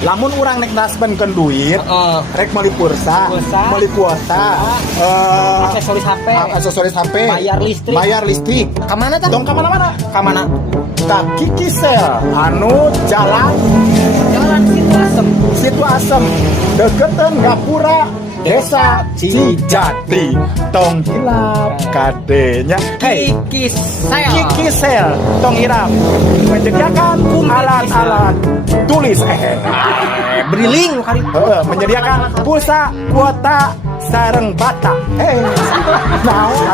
Lamun urang nek transferkeun duit, rek meuli pulsa, meuli kuota, aksesoris HP, bayar listrik. Ka mana tah? Dong ka mana-mana? Ka mana? Ka Kikisel anu jalan Situ Asem deketan Gapura Desa Cijati tong hilap kadenya. Hey, Kikisel tong hilap menyediakan alat-alat tulis Briling kali. menyediakan pulsa kuota sareng bata.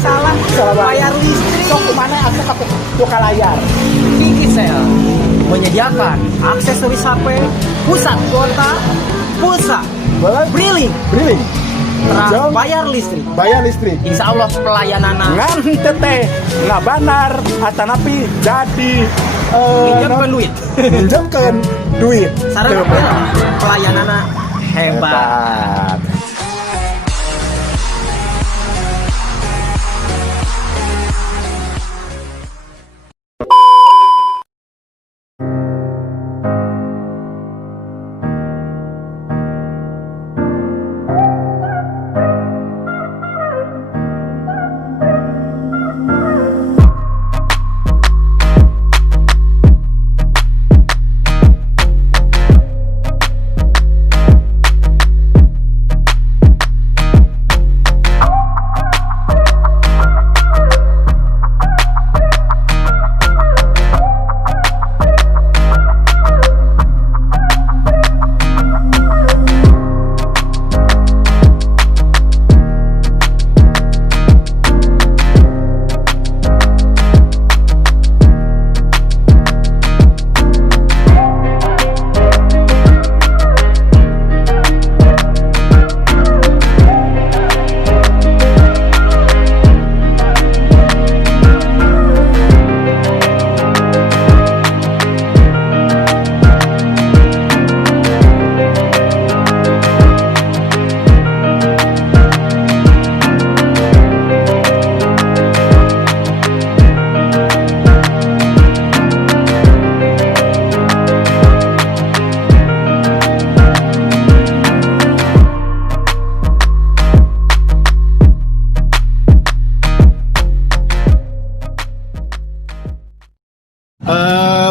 Salah Bayar listrik. sok kumana asa ka tukar layar. Kikisel menyediakan aksesoris HP, pusat kuota, pulsa, briling, bayar listrik. Insya Allah pelayanana Ngan teteh ngabanar atanapi jadi minjemkeun duit. sareng pelayanana hebat.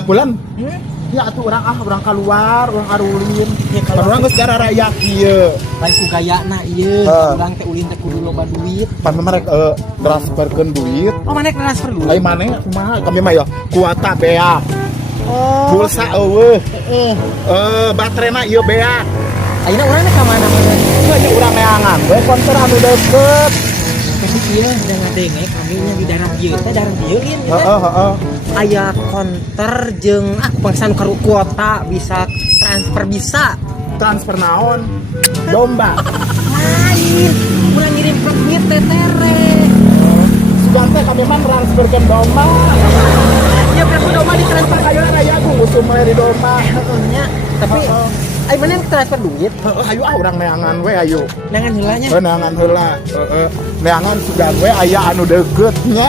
Bulan ya atuh orang keluar orang arulin ya kalau orang geus gara raya kieu Lain ku gayana ieu, urang teh ulin teh kudu loba duit. pan merek transferkeun duit. Oh, maneh transfer duit. Lain maneh kumaha kami mah ya kuota bea. Pulsa eueuh. Baterena ieu bea. Ayeuna urang teh ka mana? Nya urang neangan we konter anu deukeut. Tapi ieu jangan dengek kami nya di daerah ieu teh daerah ieu lian Heeh. aya konter jeung pangsan karu kuota bisa Transfer naon? Domba. Lain, urang ngirim duit teh tere. Sugan teh kami mah transferkeun domba. Ya berapa domba ditransfer Ayo raya aku usum we di domba. nya. Tapi ai maneh transfer duit. Ayo urang neangan we ayo. Nangan heula nya. Neangan heula. Neangan sugan we aya anu deukeut nya.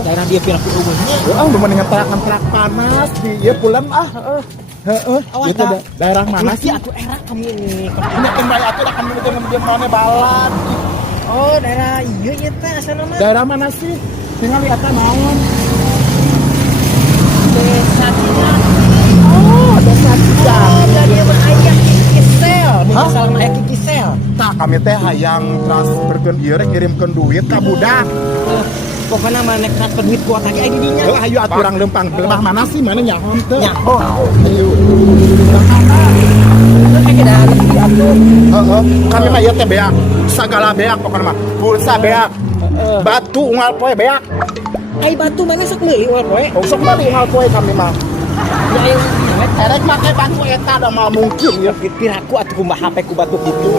Daerah dia piraku umumnya. Udah mendingan terak panas di ieu pulen Itu daerah mana sih? Atuh era kami ini. Nya kembali atuh da kami jeung mana balan. Oh, daerah ieu nya teh asalna mah. Daerah mana sih? Tinggal lihat naon. Desa Cijati. Oh, desa Cijati. Dari mah aya Kikisel. Misal mah aya Kikisel. Tah kami teh hayang transferkeun ieu rek ngirimkeun duit ka budak. Pokoknya mana transfer duit kuota lagi di dinya. Ayo atuh urang lempang lemah mana sih mana nya henteu. Nyaho. Ayo. Kayak dah lebih atuh. Kami mah ieu teh beak. Sagala beak pokona mah. Pulsa beak. Batu unggal poe beak. Ai batu mana sok meuli ulah poe. Sok meuli unggal poe kami mah. Ya ayo Erek make batu eta da mah mungkin ya. piraku atuh kumaha HP ku batu kitu.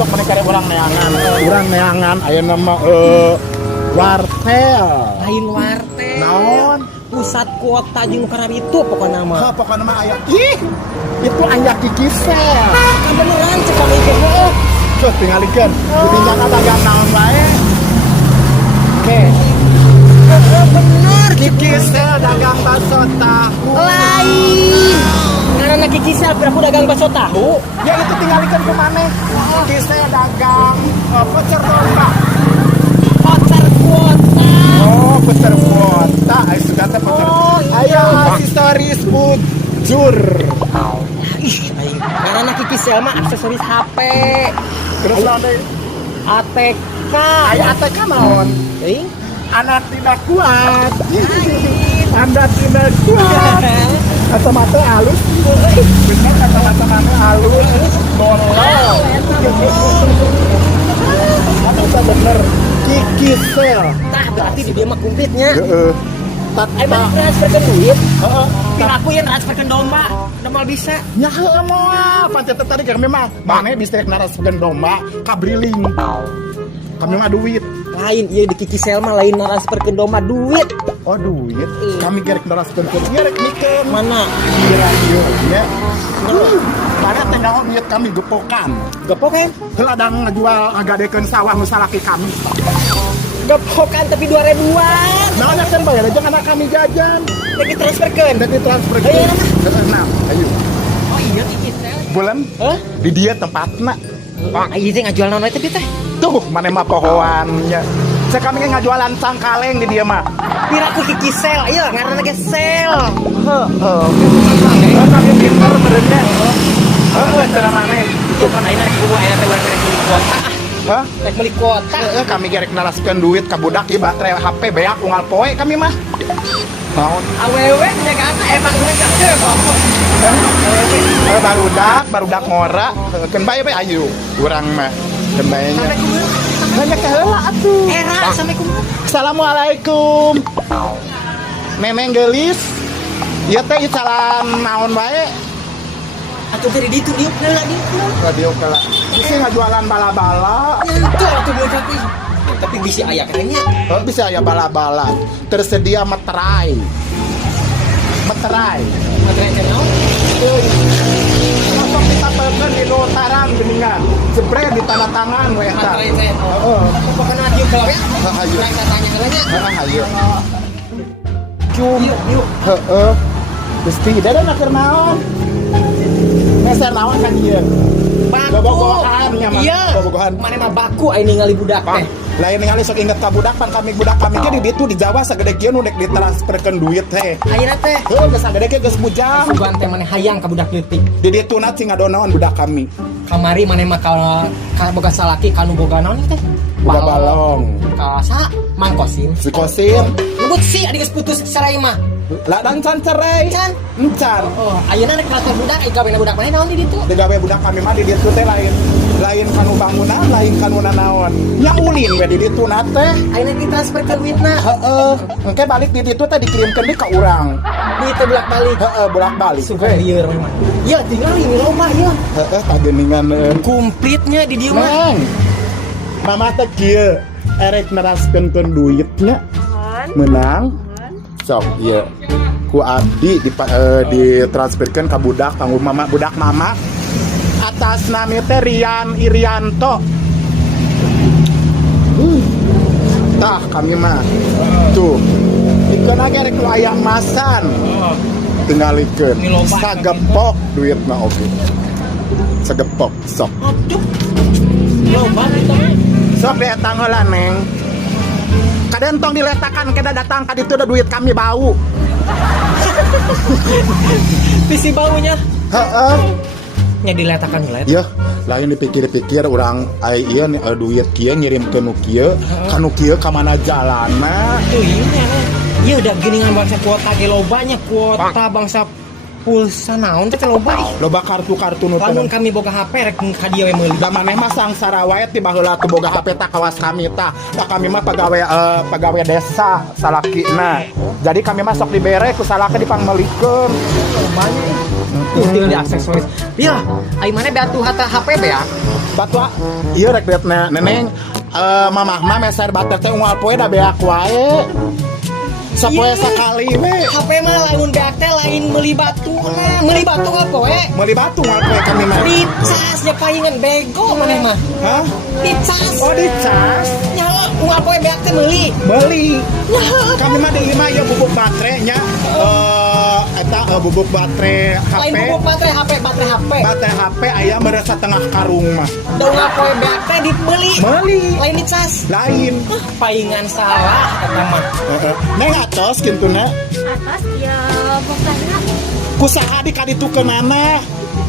Sok meneh kare urang neangan. Urang neangan ayeuna mah wartel. Lain wartel. Naon? Pusat kuota jeung karena itu pokoknya mah. Pokona mah aya. Ih, itu aya Kikisel. Kan beneran cek kami ke Cus tingalikeun. Ditinjak dagang naon bae. Oke. bener Kikisel dagang bakso tahu. lain Karena kikisel aku dagang bakso tahu. Ya itu tinggalkan ke mana? Saya dagang pecer domba. Kocar kuota. Oh, pecer kuota. Ayo sudah teh pecer. Oh, iya. Ayo aksesoris bujur. Ih, karena kikisel mah aksesoris HP. Terus ada ATK. ayo ATK naon? Ih, Anak tidak kuat. Anda tidak kuat. Kacamata halus. Benar kacamata mana halus. Bolong. Kata bener. Kikisel. tah berarti di dia mah kumplitnya. Heeh. Emang transfer ke duit? Kira aku yang transfer ke domba. Domba bisa. Ya moal, pancet tadi kan memang mana bisa naraskeun domba kabriling. Kami mah duit. Lain, iya di kikisel mah lain transfer ke domba duit. Oh duit. Kami gerek naraskeun ke dia rek mikeun. Mana? Iya ieu nya. Mana teh naon duit kami gepokan. Gepok kan? Heula dang ngajual ngagadekeun sawah nu salaki kami. Gepokan tapi 2000-an. Nah, kan bayar aja anak kami jajan. Jadi transferkeun. Jadi transfer ke. Ayo, Nah, ayo. Oh iya kikisel. Bulan Hah? di dia tempatna. Iya teh ngajual naon teh teh. Tuh, mana mah pohoannya. Saya kami ngajualan cangkaleng di dia mah. Pira aku kikisel. Ayo ngaranna ge sel. Heeh. Kami pinter benernya. Heeh, cara mana? Itu kan ayeuna di kubu aya teh beli kuota. Hah? Rek beli kuota. Kami gerek naraskeun duit ka budak ieu baterai HP beak unggal poe kami mah. Naon? Awewe nyaga emang mereka Barudak ngora. Keun bae ayo. Urang mah keun bae nya. Banyak heula atuh. Era sampai kumaha? Assalamualaikum. Memeng geulis. Ieu teh salam naon bae? Atuh tadi ditu diuk heula ditu. Radio kala. Bisa ngajualan bala-bala. Itu atuh bocah teh. Tapi bisa aya katanya. Oh, bisa ya bala-bala. Tersedia meterai. Meterai. Materai teh naon? Langsung kita pegang di tarang geningan. Jebret di tanda tangan we eta. Materai teh. Heeh. Pokoknya diuk kalau ya. Ayo. Urang tanya heula nya. Ayo. Cum. Yuk. Heeh. Gusti, dada keur naon? Meser naon kan ieu? Baku. Bobogohan nya mah. Iya. Bobogohan. Mana mah baku ai ningali budak Pak, teh. lain ningali sok inget ka budak pan budak kami ge di ditu di Jawa sagede kieu nu dek ditransferkeun duit teh. Ayeuna teh Heuh, geus sagede kieu geus bujang. sugan teh maneh hayang ka budak leutik. Di ditu na cing ngadonaon budak kami. Kamari maneh mah ka boga salaki kanu boga naon teh? Boga balong. Kasa mangkosim. Si Kosim, Ngebut sih adi geus putus sarai mah. ladang can cerai. Can. Encan. Oh, ayeuna rek kelatar budak ai gawena budak maneh naon di ditu? Digawe budak kami mah di ditu teh lain kanu bangunan, lain kanu nanaon. Nya ulin we di ditu na teh. Ayeuna ditransfer ke duitna. Heeh. Engke balik di ditu teh dikirimkeun deui ka urang. Di teh bolak-balik. Heeh, bolak-balik. Suka lieur memang. Iya, tinggal ini loba ya. Heeh, kageningan Kumplitnya di dieu mah. Neng, mama teh kieu erek neraskeun duitnya menang. Sok, iya. Ku abdi ditransferkeun ka budak kanggo mama budak mama. Atas nama teh Rian Irianto. Tah kami mah. Tuh. Ikeun age rek nu aya emasan. Tinggalikeun. Sagepok duitna oge. Sagepok sok. Aduh. Loba kita. Sok dietang heula neng. Kadang tong diletakan kada datang ka ditu da duit kami bau. Visi baunya. Heeh. Nya diletakan ngelet. Ya, lain dipikir-pikir urang ai ieu duit kieu ngirimkeun nu kieu, ka nu kieu ka mana jalanna. Tuh iya. Iya udah geningan bangsa kuota ge lobanya kuota bangsa pulsa naon teh loba ih. Loba kartu-kartu nu Lamun kami boga HP rek ka dieu we meuli. da maneh mah sangsara wae ti baheula teu boga HP tah kawas kami tah. Da kami mah pagawe desa salakina. Jadi kami mah sok dibere ku salaki dipangmelikeun. Lobanya. Tinggal di aksesoris. Iya, ai maneh batu hata HP be ya. Batua ieu rek liatna neneng mamah mah meser bater teh unggal poe da beak wae. Sapoe sakali we. HP mah lamun beak teh lain meuli batu. Meuli batu apa we? Meuli batu unggal poe kami mah. Dicas nya palingan bego maneh mah. Hah? Dicas. Oh dicas. Nya unggal poe beak teh meuli. Beli. Kami mah di imah ya bubuk baterai nya eta bubuk baterai Lain HP. bubuk baterai HP. Baterai HP aya merasa tengah karung mah. Dong ngapoe BT dibeli. Meuli. Lain dicas. Lain. Paingan salah kata mah. Neng atos kintuna. Atas ya pokoknya Kusaha di kaditukeunana.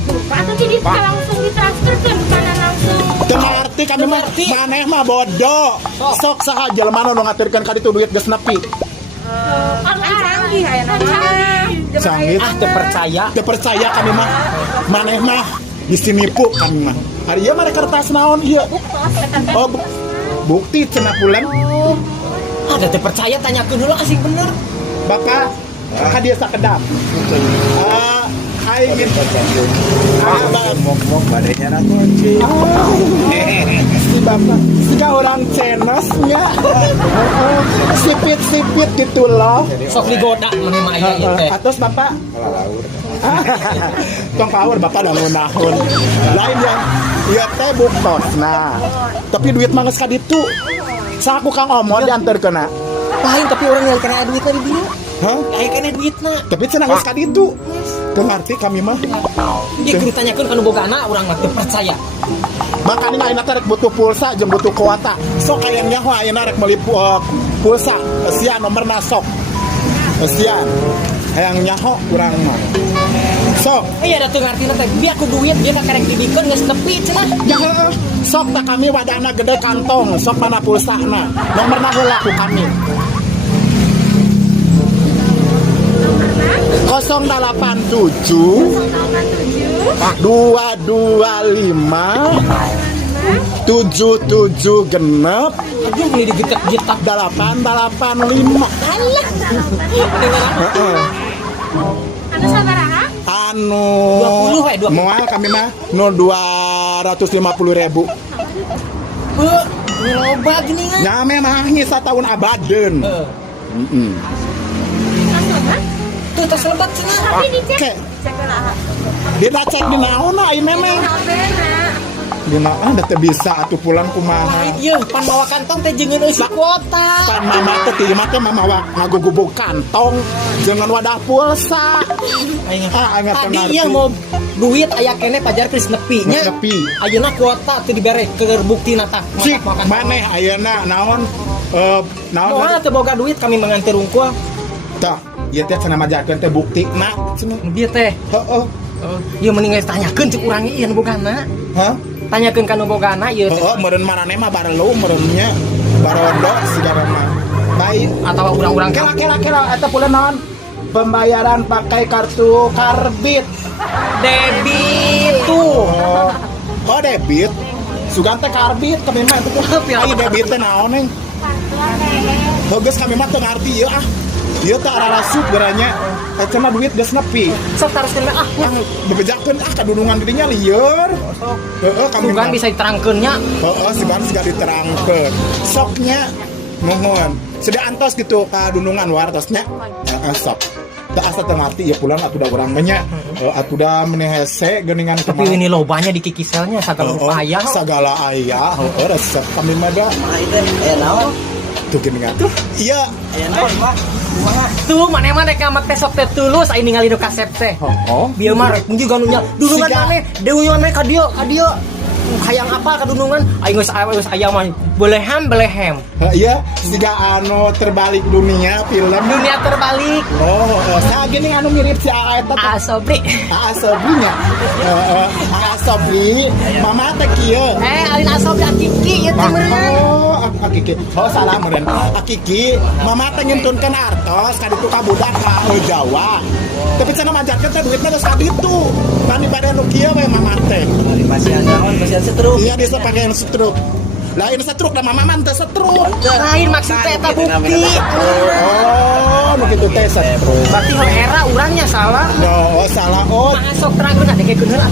lupa atau jadi langsung ditransfer ke bukan langsung. Teu ngarti kami mah maneh mah bodoh. Sok saha jelema nu ngaturkeun kaditu duit geus nepi. Canggih aya nama. Canggih. Teu percaya. Teu percaya kami mah. Maneh mah disinipu kami mah. Ari ieu mah kertas naon ieu? Oh, bukti cenah pulen. Ada teu percaya tanyakeun heula asing bener. Bapak hadiah sakedap. Aing mok badannya na kunci. si bapak siga orang cenosnya sipit gitu loh. Sok digoda mun mah aya ieu teh. Atos bapak Laur. tong power bapak dah nahun lain yang ieu teh buktos nah tapi duit mah geus kaditu saku Kang Omon dianterkeuna. Paling tapi orang yang kena duitna di dieu. Hah? Aya kena duitna. Tapi cenah geus kaditu. Teu ngarti kami mah. Ieu kudu tanyakeun kana bogana urang mah teu percaya. Makanya ayeuna teh rek butuh pulsa jeung butuh kuota. Sok aya nyaho ayeuna rek meuli pulsa. Sian nomerna sok. Sian. Hayang nyaho urang mah. Sok. Iya da teu ngartina teh. Biar ku duit dia mah karek dibikeun geus nepi cenah. Ya heueuh. Sok tak kami wadahna gede kantong, sok mana pulsana. Nomerna heula ku kami. 087 225 77 genep Aduh ini digetak-getak 885. Heeh. Anu sabaraha? Anu 20 we, 20. moal kami mah 250.000. Beuh, loba geuningan. Nya memang ngisa tahun abadeun. Heeh. Tuh tas lebat cenah. Tapi dicek. Oke. Cek lah. Dilacak di naon ai memang. HP-na. Di naon da teu bisa atuh pulang kumaha. Lain ieu pan bawa kantong teh jeung eusi kuota. Pan mama teh ti mah teh mamawa ngagugubuk kantong jangan wadah pulsa. Aing Aya teu tadi ngarti. ieu mau duit aya kene pajar geus nepi nya. Nepi. Ayeuna kuota teu dibere keur buktina tah. Sik maneh ayeuna naon naon Moal teu boga duit kami mengantir unggul. tah ieu teh cenah majakeun teh buktina cenah. Dia teh. Heeh. Ieu mending geus tanyakeun cek urang ieu nu bogana. Hah? Tanyakeun ka nu bogana ieu teh. Heeh, meureun maneh mah barelu meureunnya barodo sigara mah. Baik. Atau urang-urang Kela eta pula naon? Pembayaran pakai kartu karbit. debit tuh. Oh debit. Sugan teh karbit kami mah itu. Ai debit teh naon ning? Geus kami mah teu ngarti ieu ah. Ieu teh ararasup geranya. Cenah duit geus nepi. Sok taroskeun ah. Yang bebejakeun ah kadunungan didinya lieur. Heeh kami Bukan mah. bisa diterangkeun nya. Heeh sigan diterangkeun. Soknya nuhun. Sudah antos gitu kadunungan wartosnya. Heeh sok. Teu asa teu ngarti ieu pulang atuh da urang mah nya. Atuh da meneh hese geuningan Tapi ini lobanya di kikiselnya sagala rupa aya. Sagala aya, heeh resep kami mah da. Aya naon? Tuh geuningan. Iya. Aya naon, Pak? Tuh maneh-maneh ka teh sok teh tulus ai ningali nu kasep teh. Oh. Bieu mah mun juga nu nya dulungan Siga. maneh, deungan maneh ka dieu. Hayang apa kadunungan? Aing geus aya mah belehem. Iya, siga anu terbalik dunia film. Dunia terbalik. Oh, saha geuning anu mirip si Aa eta teh? Asobri. Asobrinya. Asobri, mama teh kieu. Alin asobri akiki ieu teh meureun. Oh, Akiki. Oh, salah meureun. Akiki, mama teh nyentunkeun artos ka ditu ka budak ka Jawa. Tapi cenah majarkeun teh duitna geus kaditu. Tani bade nu kieu we mama teh. Masih naon? Masih setruk. Iya, dia pakai yang setruk. Lain setruk da mama mah teh setruk. Lain maksud teh eta bukti. Oh, nu kitu teh setruk. Berarti hal era urangnya salah. Oh, salah. Oh, Masuk terangkeun ade kekeun heula.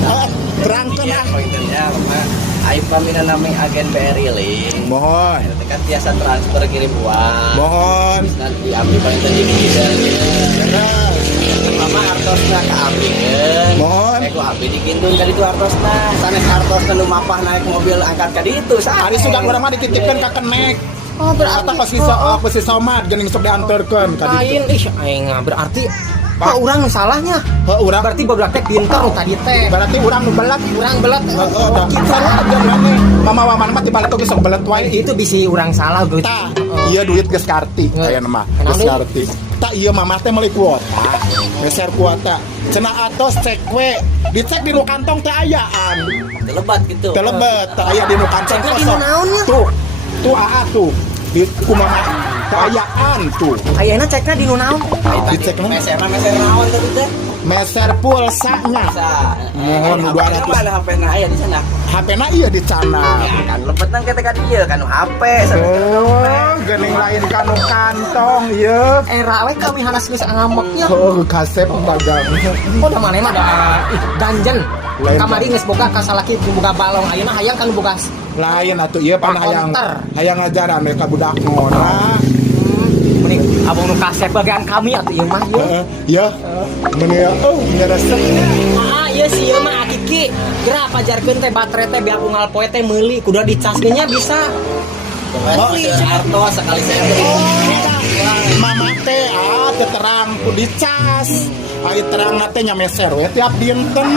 terangkeun ah. Pointernya mah aing pamina nami agen BRI link. Mohon. Kan biasa transfer kirim uang. Mohon. Nanti abdi pointer di kieu. Mama artosna ka abdi geus. Mohon. Ku abdi digintun ka ditu artosna. Sanes artosna nu mapah naik mobil angkat ka ditu. Ari sudah urang mah dititipkeun ka kenek. Oh, Berarti pasti sok pasti somat geuning sok dianterkeun ka ditu. Lain ih aing berarti Pak urang nu salahnya. Urang Berarti badak teh pintar nu tadi teh. berarti urang nu belat. Urang belat. Da kita aja mana. Mama mana mah dibalik geus sok belat wae. Itu bisi urang salah duit. Tah, iya duit geus karti aya mah. Geus karti. Tak iya mamah teh meuli kuota. Geser kuota. Cenah atos cek we. Dicek di nu kantong teh ayaan. Lebat gitu. Telebet, teh aya di nu kantong Ceknya di kosong. nu naonnya? Tuh. Tuh aa tuh. Di kumaha ayaan tuh. Ayeuna cekna di nu naon? Dicek nu Meser naon tadi teh? meser pulsanya. Bisa. Mohon 200. Mana HP na aya di sana? HP-na iya di sana. Kan lebet nang ketika dia kan HP. Oh, geuning lain kanu kantong ieu. Era we kami hanas geus ngameknya. Oh, kasep dagang. Oh da maneh mah da ganjen. Lain Kamari geus boga ka salaki boga balong. Ayeuna hayang kan boga Lain atuh ieu pan Pakonter. hayang ngajaran mereka budak ngona. mending abang nu kasep bagian kami atuh ieu mah. Ya. Meni ngeresep. Ah, ieu si ieu mah akiki. Geura pajarkeun teh baterai teh biar unggal poe teh meuli kudu dicas ge nya bisa. Meuli Arto sekali saya. Mama teh teu terang ku dicas. Ari terang teh nya meser we tiap dinten.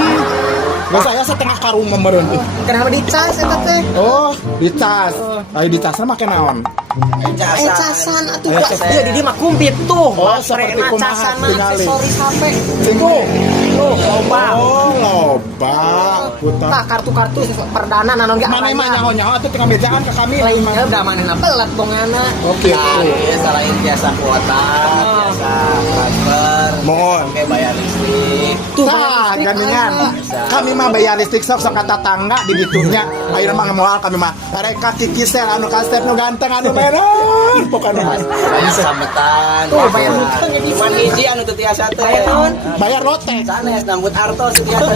Geus saya setengah karung meureun. Kenapa dicas eta teh? Oh, dicas. Ari dicasna make naon? Casan atuh Kak. Ieu di dieu mah kumpit tuh. Oh, seperti Baterena, kumaha casana, tingali. aksesoris HP. Singgung. Tuh, loba. Oh, loba. Putar. Tah kartu-kartu perdana nanon ge Mana mah nyaho-nyaho atuh teu ngabejaan ka kami. lain mah da manehna belat bongana. Oke. Ya salahin jasa kuota, jasa transfer, Mohon. sampai bayar listrik. Tuh, Tah, bayar listrik gandingan. aya. Kami mah bayar listrik sok kata tangga di bitunya. Ayeuna mah moal kami mah. Reka kikisel anu kasep nu ganteng anu merah. Pokona mah. Bayar sambetan. Tuh, bayar hutang ya, Cuman hiji anu teu tiasa teh. Bayar naon? Bayar lotek. Sanes nambut Arto setiasa.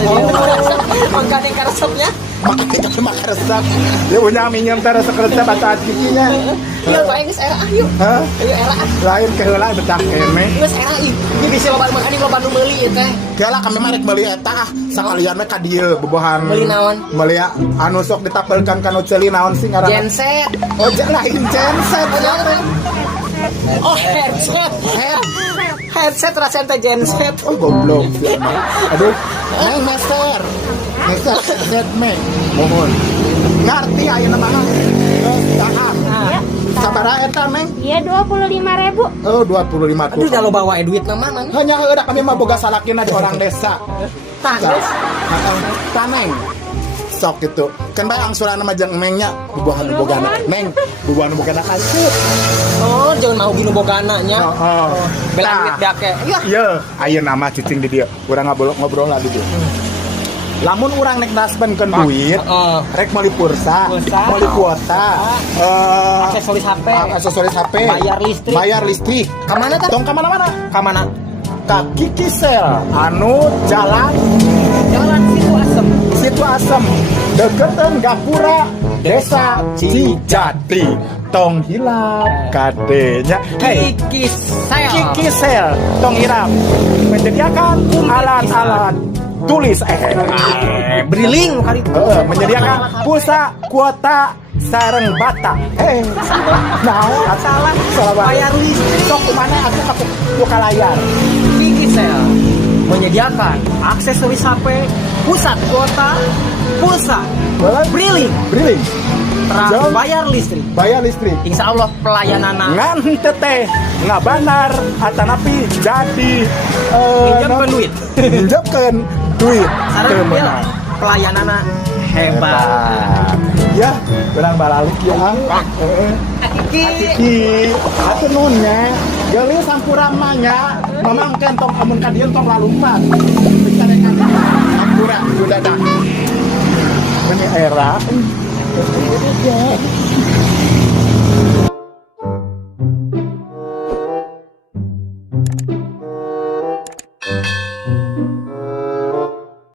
Mangkane karesepnya. Makanya kami mah resep. Dia punya minjem teh resep ataat kikinya. Ieu bae geus era ayo. Hah? Ayo era. Lain ke heula betah kene. Geus era ieu. Ieu bisa loba makani loba nu meuli ieu teh. Geula kami mah rek meuli eta sakalian we ka dieu bobohan. Meuli naon? Meuli anu sok ditapelkeun kana ceuli naon sih ngaranna? Genset. Oh, lain genset. Oh, headset. Headset rasanya teh genset. Oh, goblok sih emang. Aduh, neng meser. Meser headset me. Mohon. Ngarti ayeuna mah. Tahan. Sabaraha eta, Neng? Iya 25.000. Oh, 25 Aduh, da loba wae duit na mana? Hanya heuda kami mah boga salakina di orang desa. Tah, geus. Taneng. Sok gitu. Kan bae angsuran mah jeung Nengnya bubuhan nu bogana. Neng, bubuhan nu bogana kasih. Oh, jangan mau ginu bogana nya. Oh. Bela duit dake. Iya. Iya, ayeuna mah cicing di dieu. Urang ngobrol lagi dieu. Lamun urang nek daspenkeun duit, rek meuli pulsa, meuli kuota, Aksesoris HP. aksesoris HP, Bayar listrik. Ka mana tah? Tong ka mana-mana? Ka mana? Ka Kikisel anu jalan Situ Asem deketan Gapura Desa Cijati tong hilap kadenya. Hey, Kikisel tong hilap menyediakan alat-alat tulis Briling kali. menyediakan pulsa kuota sareng bata. Nah, salah Bayar listrik. sok kumana aku buka layar. Kikisel menyediakan aksesoris HP, pusat kuota, pulsa, briling, bayar listrik. Bayar listrik. Insya Allah pelayanana Ngan teteh ngabanar atanapi jadi pinjamkan duit. pinjamkeun duit. Sareng Teu ieu meunang. pelayanana hebat. Ya, urang balalik ya. Kiki, atuh nunnya, geuli sampurang mah nya, mamang kentong amun ka dieu tong lalumpat. Bicarekan sampura udah dah. Ini era.